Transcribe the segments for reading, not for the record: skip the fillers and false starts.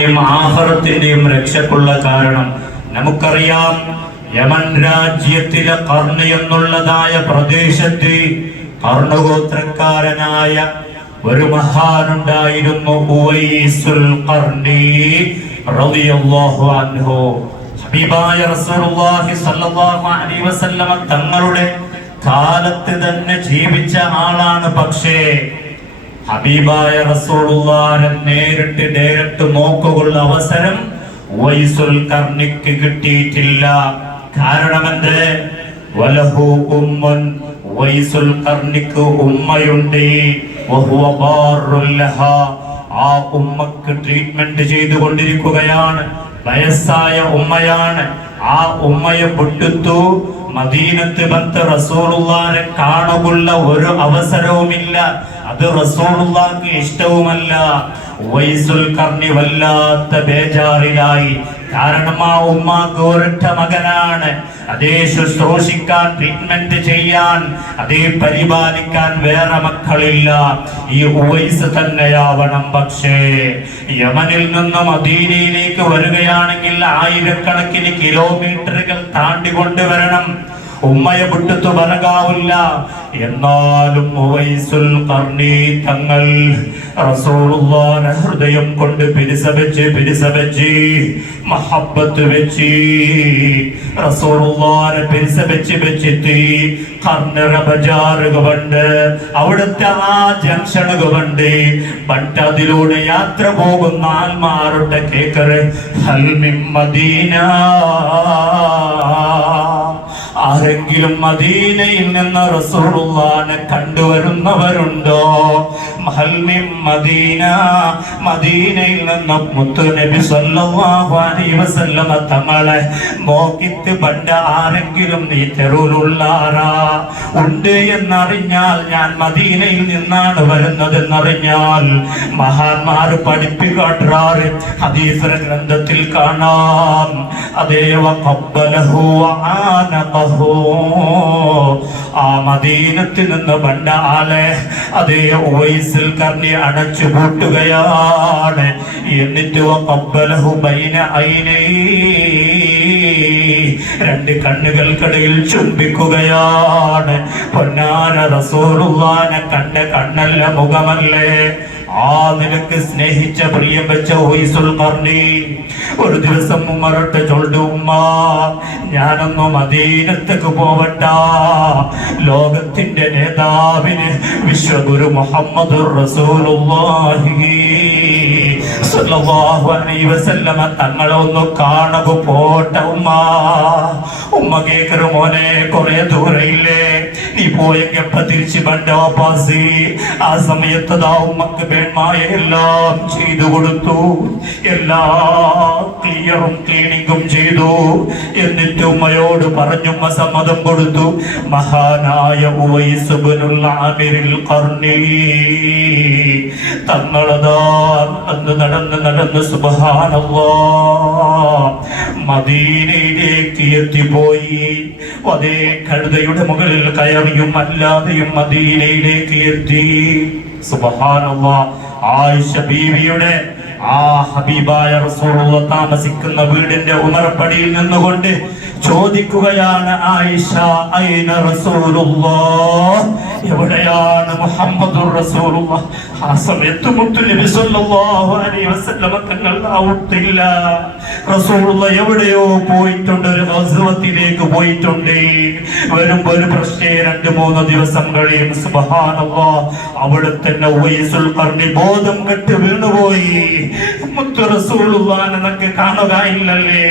ആഖിറത്തിന്റെയും രക്ഷക്കുള്ള കാരണം നമുക്കറിയാം. യമൻ രാജ്യത്തിലെ ഖർണ് എന്നുള്ളതായ പ്രദേശത്ത് ഖർണഗോത്രക്കാരനായ ഒരു മഹാനുണ്ടായിരുന്നു, ഉവൈസുൽ ഖർണി റളിയല്ലാഹു അൻഹു. ഹബീബായ റസൂലുള്ളാഹി സ്വല്ലല്ലാഹു അലൈഹി വസല്ലം തങ്ങളുടെ കാലത്ത് തന്നെ ജീവിച്ച ആളാണ്. പക്ഷേ ഹബീബായ റസൂലുള്ളാഹിനെ നേരിട്ട് നോക്കുള്ള അവസരം ഉവൈസുൽ ഖർണിക്ക് കിട്ടിയിട്ടില്ല. കാരണമെന്ത്? വലഹു ഉമ്മുൻ, ഉവൈസുൽ ഖർണിക്ക് ഉമ്മയുണ്ട്. വഹുവ ബാറുൽ ലഹാ, ആ ഉമ്മക്ക് ട്രീറ്റ്മെന്റ് ചെയ്തുകൊണ്ടിരിക്കുകയാണ്. വയസ്സായ ഉമ്മയാണ്. ആ ഉമ്മയെ വിട്ടുത്തു മദീനത്ത് ബന്ത് റസൂലുള്ളാഹിനെ കാണുള്ള ഒരു അവസരവുമില്ല. അത് റസൂലുള്ളാഹിക്ക് ഇഷ്ടവുമല്ല. ഉവൈസുൽ ഖർണി വല്ലാത്ത ബേജാറിലായി. കാരണം ആ ഉമ്മാക്ക് ഒരൊറ്റ മകനാണ്. അതേ ശുശ്രൂഷിക്കാൻ, ട്രീറ്റ്മെന്റ് ചെയ്യാൻ, അതേ പരിപാലിക്കാൻ വേറെ മക്കളില്ല. ഈ ഉവൈസ് തന്നെയാവണം. പക്ഷേ യമനിൽ നിന്നും മദീനയിലേക്ക് വരികയാണെങ്കിൽ ആയിരക്കണക്കിന് കിലോമീറ്ററുകൾ താണ്ടി കൊണ്ടുവരണം. ഉമ്മയെ വിട്ടു പറകാവില്ല. എന്നാലും ഉവൈസുൽ ഖർണി തങ്ങൾ റസൂലുള്ളാഹിന്റെ ഹൃദയം കൊണ്ട് പിരിസവെച്ച് മഹബ്ബത്ത് വെച്ച് റസൂലുള്ളാഹിനെ പിരിസവെച്ചിട്ട് ഖർണറ ബജാറുകളുണ്ട്, അവിടുത്തെ ആ ജംഗ്ഷനുകളുണ്ട്. പണ്ട് അതിലൂടെ യാത്ര പോകുന്ന ആൽമാരുടെ കേക്കറ് ഹൽ മിൻ മദീന, ആരെങ്കിലും മദീനയിൽ നിന്ന് റസൂലുള്ളാഹിനെ കണ്ടുവരുന്നവരുണ്ടോ? ഹൽ മിൻ മദീന, മദീനയിൽ നിന്ന് മുത്തു നബി സല്ലല്ലാഹു അലൈഹി വസല്ലം തങ്ങളെ നോക്കിത്ത് പണ്ട് ആരെങ്കിലും ഈ തെരുവിലുള്ള ഉണ്ട് എന്നറിഞ്ഞാൽ, ഞാൻ മദീനയിൽ നിന്നാണ് വരുന്നത് എന്നറിഞ്ഞാൽ മഹാന്മാർ പഠിപ്പിക്കാറ്. ഹദീസ് ഗ്രന്ഥത്തിൽ കാണാം. അതേവ ഖബ്ബലഹു വആനഖഹു, ആ മദീനത്തിൽ നിന്ന് പണ്ട ആളെ അതേ ഉവൈസുൽ ഖർണി അടച്ചു പൂട്ടുകയാണ്. എന്നിട്ട് ഖബ്ബലഹു ബൈന ഐനൈ, രണ്ട് കണ്ണുകൾക്കിടയിൽ ചുംബിക്കുകയാണ്. പൊന്നാന റസൂലുള്ളാഹിനെ കണ്ട കണ്ണല്ല, മുഖമല്ലേ. ആ നിലക്ക് സ്നേഹിച്ച പ്രിയം വെച്ച ഉവൈസുൽ ഖർണി ഒരു ദിവസം ഉമ്മറട്ട് ചൊല്ലു, ഉമ്മ ഞാനൊന്നു മദീനത്തേക്ക് പോവട്ട. ലോകത്തിന്റെ നേതാവിന് വിശ്വഗുരു മുഹമ്മദുർ റസൂലുള്ളാഹി സ്വല്ലല്ലാഹു അലൈഹി വസല്ലം തങ്ങളെ ഒന്ന് കാണുക പോട്ടെ ഉമ്മ. ഉമ്മ കേക്കരു, മോനെ കുറെ ദൂരയില്ലേ, നീ പോയെങ്കപ്പ തിരിച്ചു ബണ്ടോ പാസി. ആ സമയത്ത് ഉമ്മക്ക് വേണ്ടമായ എല്ലാം ചെയ്തു കൊടുത്തു, എല്ലാ ക്ലിയറും ക്ലീനിങ്ങും ചെയ്തു. എന്നിട്ട് ഉമ്മയോട് പറഞ്ഞുമ്മ സമ്മതം കൊടുത്തു. മഹാനായ ഉവൈസ് ഇബ്നുൽ ആമിറിൽ ഖർണി തങ്ങളതാ നടന്ന് സുബ്ഹാനല്ലാഹ് മദീനയിലേക്ക് എത്തിപ്പോയി. അതേ കഴുതയുടെ മുകളിൽ കയറിയും അല്ലാതെയും മദീനയിലേക്ക് എത്തി. സുബ്ഹാനല്ലാഹ്, ആയിഷ ബീവിയുടെ ആ ഹബീബായ റസൂലുള്ളാഹി താമസിക്കുന്ന വീടിന്റെ ഉമർപ്പടിയിൽ നിന്നുകൊണ്ട് ചോദിക്കുകയാണ്, ആയിഷ ഐന റസൂലുള്ളാഹ്, എവിടെയാണ് മുഹമ്മദുർ റസൂലുള്ളാഹ്? ആ സമയത്ത് മുത്തു നബി സല്ലല്ലാഹു അലൈഹി വസല്ലം തങ്ങൾ ഔട്ടില്ല. റസൂലുള്ളാഹ് എവിടെയോ പോയിട്ടുണ്ട്, ഒരു ഗസ്വത്തിലേക്ക് പോയിട്ടുണ്ട്. വരുമ്പോ ഒരു പ്രശ്നേ 2-3 ദിവസം കഴിയും. സുബ്ഹാനല്ലാഹ്, അവിടെ തന്നെ ഉവൈസുൽ ഖർണി ബോധം കെട്ട് വീണുപോയി. മുത്തു റസൂലുള്ളാഹിനെ നമുക്ക് കാണുകയില്ലല്ലേ.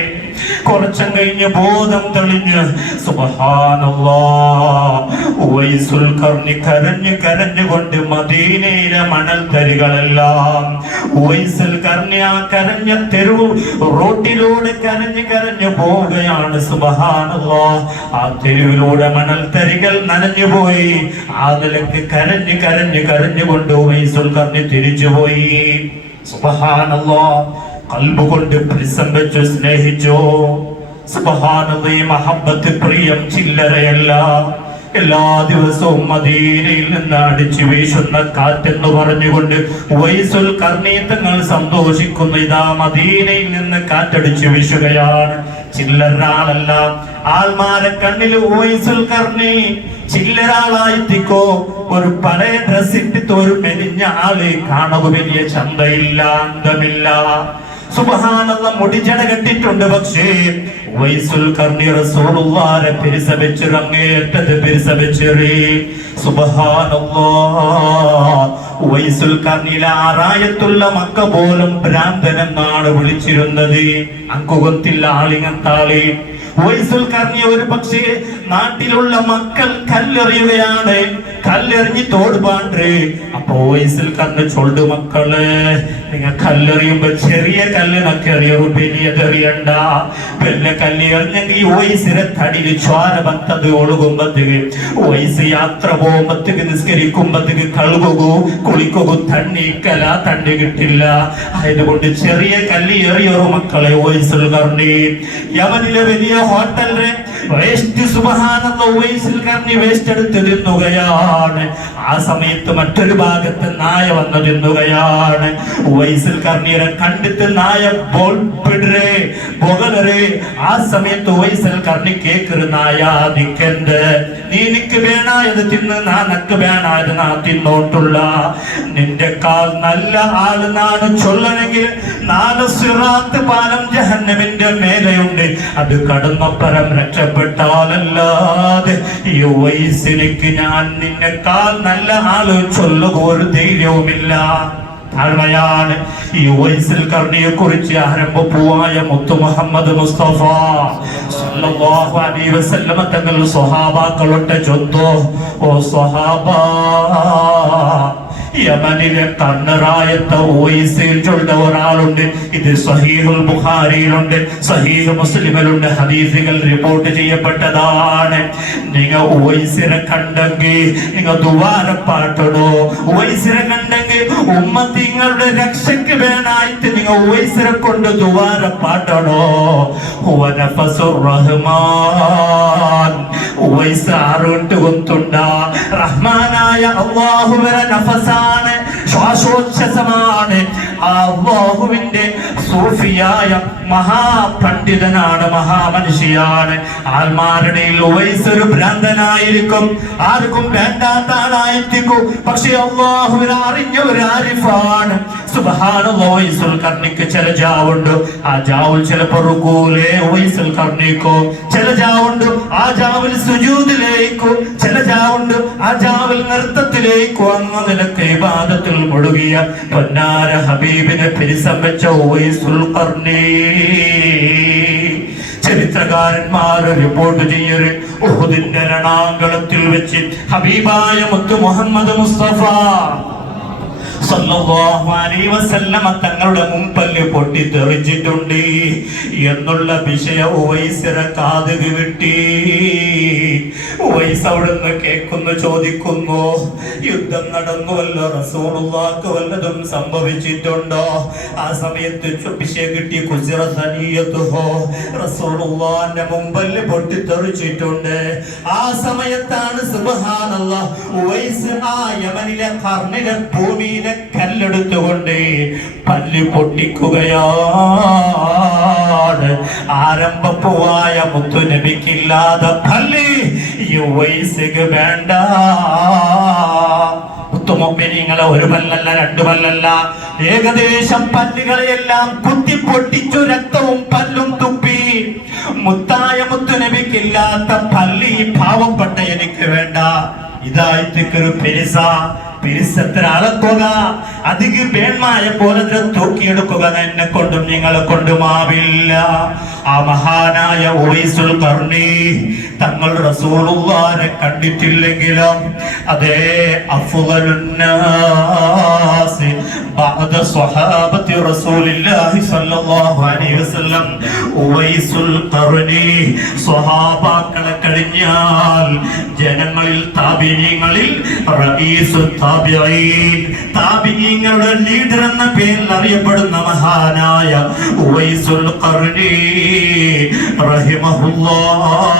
കുറച്ചും കഴിഞ്ഞ് ബോധം തെളിഞ്ഞ് സുബ്ഹാനല്ലാഹ് ഉവൈസുൽ ഖർണി കരഞ്ഞുകൊണ്ട് മദീനയിലെ മണൽ തരികളെല്ലാം ഉവൈസുൽ ഖർണി ആ കരഞ്ഞ തെരുവ് റോട്ടിലൂടെ കരഞ്ഞു പോവുകയാണ്. സുബ്ഹാനല്ലാഹ്, ആ തെരുവിലൂടെ മണൽ തരികൾ നനഞ്ഞുപോയി. ആ നിലക്ക് കരഞ്ഞുകൊണ്ട് ഉവൈസുൽ ഖർണി തിരിച്ചുപോയി. സുബ്ഹാനല്ലാഹ്, ഖൽബ് കൊണ്ട് പ്രിസം വെച്ച് സ്നേഹിച്ചോ. സുബ്ഹാനല്ലാഹ്, മഹബ്ബത്ത് പ്രിയം ചില്ലറയല്ല. എല്ലാ ദിവസവും മദീനയിൽ നിന്ന് അടിച്ചു വീശുന്ന കാറ്റെന്ന് പറഞ്ഞുകൊണ്ട് ഉവൈസുൽ ഖർനി തങ്ങൾ സന്തോഷിക്കുന്നു. ഇതാ മദീനയിൽ നിന്ന് കാറ്റടിച്ചു വീശുകയാണ്. ചില്ലറാളല്ല, ആൾമാരെ കണ്ണിൽ ഉവൈസുൽ ഖർനി ചില്ലറാളായിത്തിക്കോ. ഒരു പഴയ ഡ്രസ് ഇട്ടിട്ട് ഒരു മെലിഞ്ഞ ആളെ കാണുക വലിയ ചന്തയില്ല, അന്തമില്ല. സുബ്ഹാനല്ലാഹ്, മുടിജട കെട്ടിട്ടുണ്ട്. പക്ഷേ ഉവൈസുൽ ഖർനി റസൂലുള്ളാഹിനെ പിരിസബെച്ചു, അങ്ങേയറ്റത്ത് പിരിസബെച്ചേറി. സുബ്ഹാനല്ലാഹ്, ഉവൈസുൽ ഖർനിയിലെ ആറായത്തുള്ള മക്ക പോലും ഭ്രാന്തനെന്നാണ് വിളിച്ചിരുന്നത്. അങ്കുകത്തില്ല ആളിങ്ങത്താളി. ഉവൈസുൽ ഖർനി ഒരു പക്ഷേ നാട്ടിലുള്ള മക്കൾ കല്ലെറിയുകയാണ്, കല്ലെറിഞ്ഞ് തോടുപാണ്ട്. അപ്പൊ ഉവൈസുൽ ഖർനി ചൊല്ലു, മക്കള് നിങ്ങൾ കല്ലെറിയുമ്പോ ചെറിയ കല്ലിനൊക്കെ എറിയും, വലിയതെറിയണ്ട. വലിയ കല്ല് എറിഞ്ഞെങ്കിൽ ഉവൈസിനെ തടിയിൽ ചോര ബത്തത് ഒഴുകുമ്പത്തേക്ക്, ഉവൈസ് യാത്ര പോകുമ്പത്തേക്ക്, നിസ്കരിക്കുമ്പത്തേക്ക് കഴുകുകൂ കുളിക്കുകൂ, തണ്ണിക്കല തണ്ണി കിട്ടില്ല. അതുകൊണ്ട് ചെറിയ കല്ല് എറിയൊരു മക്കളെ. ഉവൈസുൽ ഖർനി യമനിലെ വലിയ ഹോട്ടലിലെ വേസ്റ്റ്, സുബ്ഹാനല്ലാഹ്, ഉവൈസുൽ ഖർനി വേസ്റ്റ് എടുത്ത് തിന്നുകയാണ്. ആ സമയത്ത് മറ്റൊരു ഭാഗത്ത് നായ വന്നു തിന്നുകയാണ്. ഉവൈസുൽ ഖർനിയെ കണ്ടിട്ട് നായ ആ സമയത്ത് ഉവൈസുൽ ഖർനി കേക്കറ്, നായ നിക്കണ്ട്, നീ നിക്ക് വേണായത് തിന്ന്, നക്ക് വേണായത് നാ തിന്നോട്ടുള്ള. നിന്റെ കാൽ നല്ല ആള് നാണ് ചൊല്ലണമെങ്കിൽ 4 സിറാത്ത് പാലം ജഹന്നമിന്റെ മേലെയുണ്ട്. അത് കടന്നപ്പുറം രക്ഷപ്പെട്ടാലല്ലാതെ ഈ ഉവൈസിലേക്ക് ഞാൻ നിന്നെക്കാൾ നല്ല ആള് ചൊല്ലുക ഒരു ധൈര്യവുമില്ല. താഴ്മയാണ്. ഈ ഉവൈസുൽ ഖർനിയെ കുറിച്ച് ആരംഭപ്പൂവായ മുത്തു മുഹമ്മദ് മുസ്തഫ സല്ലല്ലാഹു അലൈഹി വസല്ലം തങ്ങൾ സ്വഹാബാക്കളുടെ ചൊല്ലോ, ഓ സ്വഹാബാ, യമനിലെ കണ്ണറായത്ത ഉവൈസിൽ ചൊല്ലുന്ന ഒരാളുണ്ട്. ഇത് സഹീഹുൽ ബുഖാരിയിലുണ്ട്, സഹീഹ് മുസ്ലിമിലുണ്ട്, ഹദീസുകൾ റിപ്പോർട്ട് ചെയ്യപ്പെട്ടതാണ്. നിങ്ങൾ ഉവൈസിനെ കണ്ടെങ്കിൽ നിങ്ങൾ ദുആരപ്പാട്ടണോ? ഉവൈസിനെ കണ്ടെങ്കിൽ ഉമ്മത്തിങ്ങളുടെ രക്ഷയ്ക്ക് വേണായിട്ട് നിങ്ങൾ ഉവൈസിനെ കൊണ്ട് ദുആരപ്പാട്ടണോ? ഹുവ നഫസുർ റഹ്മാൻ. ഉവൈസ് ആറുണ്ട് കൊത്തുണ്ട റഹ്മാനായ അല്ലാഹുവിന്റെ നഫസാണ്, ശ്വാസോച്ഛ്വാസമാണ്. അല്ലാഹുവിന്റെ സൂഫിയായ മഹാപണ്ഡിതനാണ്, മഹാമനുഷ്യാണ്. ആൽമാരുടെ ഉവൈസ് ഒരു ഭ്രാന്തനായിരിക്കും, ആർക്കും വേണ്ടാത്ത ആളായിരിക്കും. പക്ഷെ അല്ലാഹുവിനെ അറിഞ്ഞ ഒരു ആരിഫാണ്. സുബ്ഹാനല്ലാഹ്, ഉവൈസുൽ ഖർനിക്ക് ചില ജാവുണ്ട്. ആ ജാവുൽ ചിലപ്പോൾ റുകൂലേ ഉവൈസുൽ ഖർനിക്കോ, ചില ജാവുണ്ട് ആ ജാവിൽ സുജൂദിലേക്കോ, ചില ജാവുണ്ട് ആ ജാവിൽ നൃത്തത്തിലേക്കോ. അന്ന് നിനക്ക് ഇബാദത്തിൽ മുഴുകിയ പൊന്നാര ഹബീബിനെ പിരിസംവെച്ച ഉവൈസുൽ ഖർനി ചരിത്രകാരന്മാർ റിപ്പോർട്ട് ചെയ്യര്, ഉഹുദിന്റെ രണാങ്കളത്തിൽ വെച്ച് ഹബീബായ മുത്തു മുഹമ്മദ് മുസ്തഫ സല്ലല്ലാഹു അലൈഹി വസല്ലം തങ്ങളുടെ മുമ്പല്ല് പൊട്ടിത്തെറിച്ചിട്ടുണ്ട് എന്നുള്ള വിഷയം ഉവൈസിനെ കാതുകി വിട്ടി. ഉവൈസ് അവിടുന്ന് കേൾക്കുന്നു, ചോദിക്കുന്നു, യുദ്ധം നടന്നുവല്ലോ, റസൂലുള്ളാഹിക്ക് വല്ലതും സംഭവിച്ചിട്ടുണ്ടോ? ആ സമയത്ത് വിഷയം കിട്ടി, റസൂലുള്ളാഹിന്റെ മുമ്പല്ല് പൊട്ടിത്തെറിച്ചിട്ടുണ്ട്. ആ സമയത്താണ് സുബ്ഹാനല്ലാഹ് ഉവൈസ് ആ യമനിലെ ഖർനിലെ ഭൂമിയിലെ കല്ലെടുത്തുകൊണ്ട് പല്ല് പൊട്ടിക്കുകയാണ്. ആരംഭപ്പൂവായ മുത്തുനബിക്കില്ലാതെ പല്ല് ഉവൈസിക്ക് വേണ്ട. മുത്തുമുഅ്മിനീങ്ങളെ ഒരു പല്ലല്ല, 2 പല്ലല്ല, ഏകദേശം പല്ലുകളെയെല്ലാം കുത്തി പൊട്ടിച്ചു, രക്തവും പല്ലും തുപ്പി. മുത്തായ മുത്തുനബിക്കില്ലാത്ത പല്ല് ഈ പാവപ്പെട്ട എനിക്ക് വേണ്ട. ഇതായിട്ട് പെരിസ പിരിസത്തിന് അളക്കുക, അധിക പേന്മായ പോലെ തൂക്കിയെടുക്കുക. എന്നെ കൊണ്ടും നിങ്ങളെ കൊണ്ടുമാവില്ല. ആ മഹാനായ ഉവൈസുൽ ഖർനി തങ്ങൾ റസൂലുള്ളാഹിനെ കണ്ടിട്ടില്ലെങ്കിലും അതേ അഫ്ളലുന്നാസ് ബഅദ സ്വഹാബത്തി റസൂലില്ലാഹി സ്വല്ലല്ലാഹു അലൈഹി വസല്ലം ഉവൈസുൽ ഖർനി സ്വഹാബാക്കളെ കഴിഞ്ഞാൽ ജനങ്ങളിൽ താബിഈങ്ങളിൽ റഈസു താബിഈങ്ങളുടെ ലീഡർ എന്ന പേരിൽ അറിയപ്പെടുന്ന മഹാനായ ഉവൈസുൽ ഖർനി റഹിമഹുല്ലാഹ്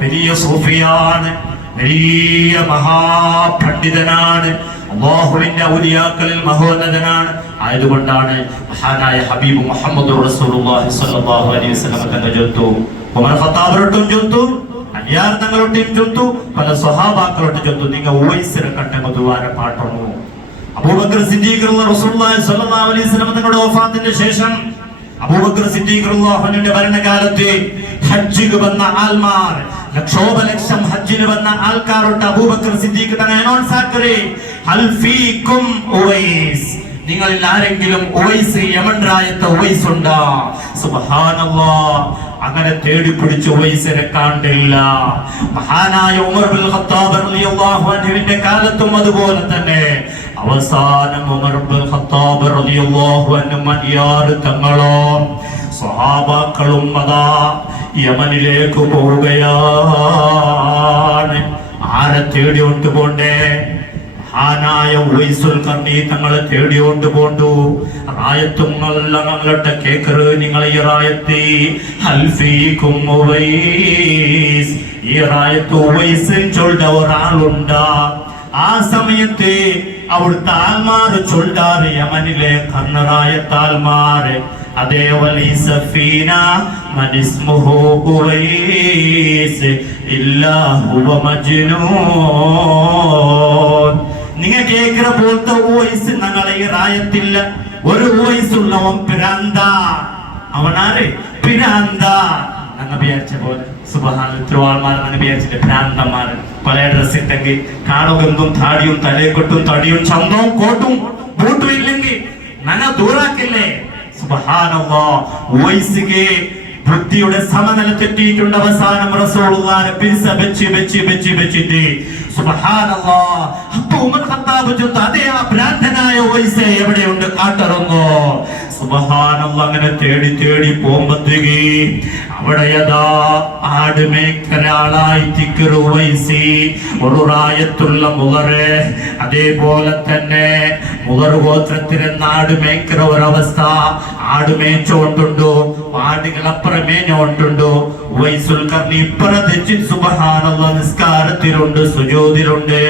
വലിയ സൂഫിയാണ്. വലിയ മഹാപണ്ഡിതനാണ്, അല്ലാഹുവിന്റെ ഔലിയാക്കളിൽ മഹോന്നതനാണ്. ആയതുകൊണ്ടാണ് മഹാനായ ഹബീബ് മുഹമ്മദ് റസൂലുള്ളാഹി സ്വല്ലല്ലാഹു അലൈഹി വസല്ലം തങ്ങൾ ചൊല്ലുന്നു, ഉമർ ഖത്താബിനോട്ടും ചൊല്ലുന്നു, അലിയാർ തങ്ങളോട്ടും ചൊല്ലുന്നു, പല സ്വഹാബാക്കളോട്ടും ചൊല്ലുന്നു, നിങ്ങൾ ഉവൈസിനെ കണ്ടെങ്കിൽ ദുആര പാട്ടണോ. അബൂബക്കർ സിദ്ദീഖ് റസൂലുള്ളാഹി സ്വല്ലല്ലാഹു അലൈഹി വസല്ലം തങ്ങളുടെ വഫാത്തിന്റെ ശേഷം അബൂബക്കർ സിദ്ദീഖ് റളിയല്ലാഹു അൻഹുവിന്റെ ഭരണകാലത്ത് ഹജ്ജിന് വന്ന ആൾമാർ, ലക്ഷോപലക്ഷം ഹജ്ജിന് വന്ന ആൾക്കാരോട്ട് അബൂബക്കർ സിദ്ദീഖ് തന്നെ അനൗൺസ് ആക്കരെ, ഹൽ ഫീകും ഉവൈസ്, നിങ്ങളിൽ ആരെങ്കിലും ഉവൈസ്, യമൻ രായത്തെ ഉവൈസ് ഉണ്ടോ? സുബ്ഹാനല്ലാഹ്. അങ്ങനെ തേടി പിടിച്ച് ഉവൈസിനെ കണ്ടില്ല. മഹാനായ ഉമർ ബിൻ ഖത്താബ് റളിയല്ലാഹു അൻഹുവിന്റെ കാലത്തും അതുപോലെ തന്നെ അവസാനം ഉമർ ബിൻ ഖത്താബ് റളിയല്ലാഹു അൻഹു മദിയാർ തങ്ങളോ സ്വഹാബാക്കളും അതാ യമനിലേക്ക് പോവുകയാണ്. ആരെ തേടിയോണ്ട് പോണ്ടേ? മഹാനായ ഉവൈസുൽ ഖർനി തങ്ങളെ തേടിയോണ്ട് പോണ്ടു. റായത്തുങ്ങളുടെ കേക്കറ്, നിങ്ങൾ ഈ റായത്തി ഹൽ ഫീകും ഉവൈസ്, ഈ റായത്ത് ഉവൈസിൽ ചൊല്ല ഒരാളുണ്ടാ. ആ സമയത്ത് അവിടുത്തെ ആൽമാര് ചൊല്ലാറ്, യമനിലെ കർണറായത്താൽമാര്, അതേ വലിയ സഫീന മനിസ്മുഹു ഉവൈസ് ഇല്ലാ ഹുവ മജ്നൂൻ. നിങ്ങൾ കേൾക്കുന്ന പോലത്തെ ഉവൈസ് ഞങ്ങളെ ഈ റായത്തില്ല. ഒരു ഉവൈസുള്ളവൻ പിരാന്ത, അവനാര് പിരാന്ത. ഞങ്ങൾ വിചാരിച്ച പോലെ സുബ്ഹാനല്ലാഹ്, ഇത്ര ആൾമാർ ഞങ്ങൾ വിചാരിച്ചിട്ട് ഭ്രാന്തന്മാർ. പല ഡ്രസ് ഇട്ടെങ്കിൽ കാടുകന്തും താടിയും തലയെക്കൊട്ടും തടിയും ചന്തവും കോട്ടും ബൂട്ടും ഇല്ലെങ്കിൽ ഞങ്ങൾ ദൂരാക്കില്ലേ? സുബ്ഹാനല്ലാഹ്. ഉവൈസിಗೆ ബുദ്ധിയുടെ സമനില തെറ്റിയിട്ടുണ്ട്. അവസാനം റസൂലുള്ളാഹിനെ പിരിച്ച വെച്ചിട്ട് സുബ്ഹാനല്ലാഹ്. അപ്പൊ ഉമർ ഖത്താബ് ചോദിച്ചു, അതേ ആ ഭ്രാന്തനായ ഉവൈസ് എവിടെയുണ്ട്, കാട്ടറങ്ങോ? സുബ്ഹാനല്ലാഹ്. അങ്ങനെ തേടി തേടി പോകുമ്പത്തേക്ക് അവിടെ യഥാ ആടുമേക്കരാളായി തിക്കറു ഉവൈസി, ഒരു റായത്തുള്ള മുഗറെ, അതേപോലെ തന്നെ മുഗർ ഗോത്രത്തിലെ നാടുമേക്കറ ഒരവസ്ഥ. ആടുമേച്ചോണ്ടുണ്ടോ, ആടുകളപ്പുറം മേഞ്ഞോണ്ടുണ്ടോ. ഉവൈസുൽ ഖർനി ഇപ്പുറത്ത് സുബ്ഹാനല്ലാഹ് നിസ്കാരത്തിലുണ്ട്, സുജൂദിലുണ്ട്.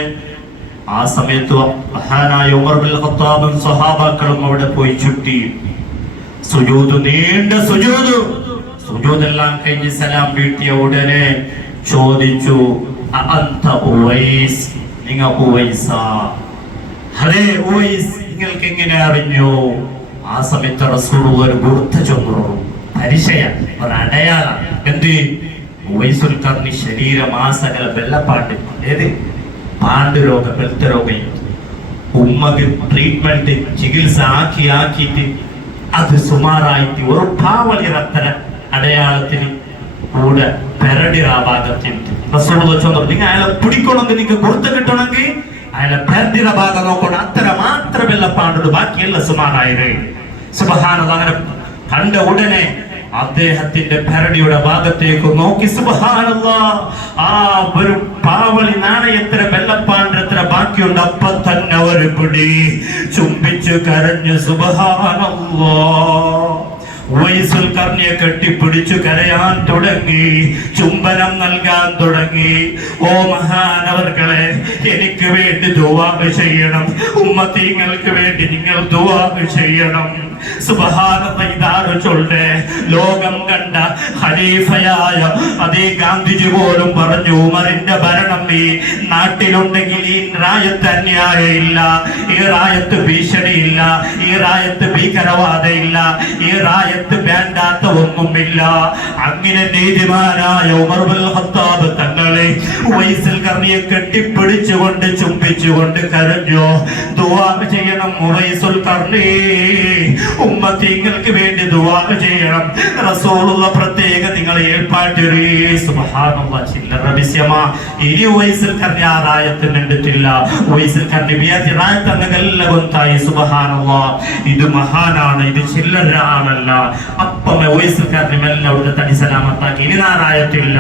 ആ സമയത്ത് മഹാനായ ഉമർ ബിൻ ഖത്താബും സ്വഹാബാക്കളും അവിടെ പോയി ചുറ്റി. സുജൂദ്, നീണ്ട സുജൂദ്. സുജൂദെല്ലാം കഴിഞ്ഞ് സലാം വീട്ടിയ ഉടനെ ചോദിച്ചു, അഅന്ത ഉവൈസ്, നിങ്ങൾ ഉവൈസാ? അതെ ഉവൈസ്, നിങ്ങൾക്ക് എങ്ങനെ അറിഞ്ഞു? ആ സമയത്ത് റസൂലുള്ളാഹി ഒരു ഗുർത്ത ചൊന്നു, പരിചയ, ഒരു അടയാളം. എന്ത്? ഉവൈസുൽ ഖർനി ശരീരമാസകല വെള്ളപ്പാണ്ട്, ഏത് പാണ്ഡുരോഗം, വെളുത്തരോഗം. ഉമ്മക്ക് ട്രീറ്റ്മെന്റ് ചികിത്സ ആക്കിയിട്ട് അത് സുമാറായിട്ട് ഒരു പാവലിറത്തര അടയാളത്തിന് കൂടെ പെരടിറ ഭാഗത്തിൽ റസൂലുള്ളാഹി ചൊന്നു, നിങ്ങൾ അയാളെ പിടിക്കണമെങ്കിൽ, നിങ്ങൾക്ക് ഗുർത്ത കിട്ടണമെങ്കിൽ അയാളെ പെരടിറ ഭാഗം നോക്കണം. അത്ര മാത്രം വെള്ളപ്പാണ്ടുള്ളൂ, ബാക്കിയല്ല സുമാറായത്. സുബ്ഹാനല്ലാഹ്. അങ്ങനെ കണ്ട ഉടനെ അദ്ദേഹത്തിന്റെ പെരടിയുടെ ഭാഗത്തേക്ക് നോക്കി, സുബ്ഹാനല്ലാഹ്, ആ ഒരു പാവളി നാണയത്ര വെള്ളപ്പാണ്ടത്ര ബാക്കിയുണ്ട്. അപ്പൊ തന്നെ ഒരു പിടി ചുംബിച്ചു കരഞ്ഞു. സുബ്ഹാനല്ലാഹ്. ഉവൈസുൽ ഖർനിയെ കെട്ടിപ്പിടിച്ചു കരയാൻ തുടങ്ങി, ചുംബനം നൽകാൻ തുടങ്ങി. ഓ മഹാനവർകളെ, എനിക്ക് വേണ്ടി ദുആ ചെയ്യണം, ഉമ്മത്തീങ്ങൾക്ക് വേണ്ടി നിങ്ങൾ ദുആ ചെയ്യണം. സുബ്ഹാനല്ലാഹ്. ഇതാര് ചൊല്ലേ? ലോകം കണ്ട ഖലീഫയായ അതേ ഗാന്ധിജി പോലും പറഞ്ഞു, ഉമറിന്റെ ഭരണം ഈ നാട്ടിലുണ്ടെങ്കിൽ ഈ റായത്ത് അന്യായമില്ല, ഈ റായത്ത് ഭീഷണിയില്ല, ഈ റായത്ത് ഭീകരവാദമില്ല, ഈ റായത്ത് വേണ്ടാത്ത ഒന്നുമില്ല. അങ്ങനെ നീതിമാനായ ഉമർ ബിൻ ഖത്താബ് തങ്ങളെ ഉവൈസുൽ ഖർനിയെ കെട്ടിപ്പിടിച്ചുകൊണ്ട് ചുംബിച്ചുകൊണ്ട് കരഞ്ഞു, ദുആ ചെയ്യണം ഉവൈസുൽ ഖർനി, ഉമ്മത്തിങ്ങൾക്ക് വേണ്ടി ദുആ ചെയ്യണം. റസൂലുള്ളാഹി പ്രത്യേക നിങ്ങളെ ഏർപ്പാട്ടിരി. സുബ്ഹാനല്ലാഹ്. ചില്ലറ വിഷയമാ. ഇനി ഉവൈസുൽ ഖർനി ആ റായത്ത് കണ്ടിട്ടില്ല. ഉവൈസുൽ ഖർനി വിയാതി റായത്ത് അങ്ങനെല്ലാം കൊണ്ടായി. സുബ്ഹാനല്ലാഹ്. ഇത് മഹാനാണ്, ഇത് ചില്ലറ ആളല്ല. അപ്പം ഉവൈസുൽ ഖർനി മെല്ലെ അവിടുത്തെ തടി സലാമത്താക്കി. ഇനി ആ റായത്തില്ല.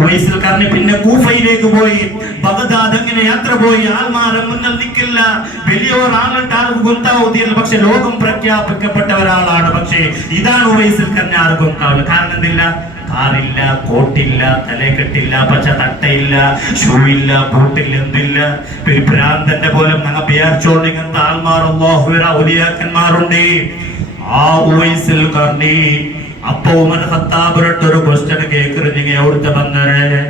ഉവൈസുൽ ഖർനി പിന്നെ കൂഫയിലേക്ക് പോയി, ബഗ്ദാദ് അങ്ങനെ യാത്ര പോയി. ആൾമാരെ മുന്നിൽ നിൽക്കില്ല, വലിയൊരാളുണ്ട്, ആൾക്ക് ഗുന്താവുതിയല്ല, പക്ഷെ ലോകം പ്രഖ്യാപിക്കപ്പെട്ട ഒരാളാണ്. പക്ഷേ ഇതാണ് ഉവൈസുൽ ഖർനി ആർക്കും കാരണം എന്തില്ല? കാറില്ല, കോട്ടില്ല, തലക്കെട്ടില്ല, പച്ച തട്ടയില്ല, ഷൂ ഇല്ല, ബൂട്ടില്ല, എന്തില്ല. ഒരു ഭ്രാന്തന്റെ പോലെ ഞങ്ങൾ വിചാരിച്ചോണ്ട് ഇങ്ങനത്തെ ആൾമാറുള്ള ഔലിയാക്കന്മാരുണ്ട്. ആ ഉവൈസിൽ കർണി അപ്പൊ ഉമർ ഖത്താബിന്റെ ഒരു ക്വസ്റ്റ്യൻ കേൾക്കരുത്. നിങ്ങൾ എവിടുത്തെ വന്നേ?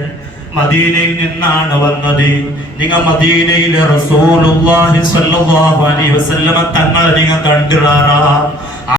മദീനയിൽ നിന്നാണ് വന്നത്. നിങ്ങൾ മദീനയിലെ റസൂലുള്ളാഹി സ്വല്ലല്ലാഹു അലൈഹി വസല്ലമ തങ്ങളെ നിങ്ങൾ കണ്ടിറാറാ?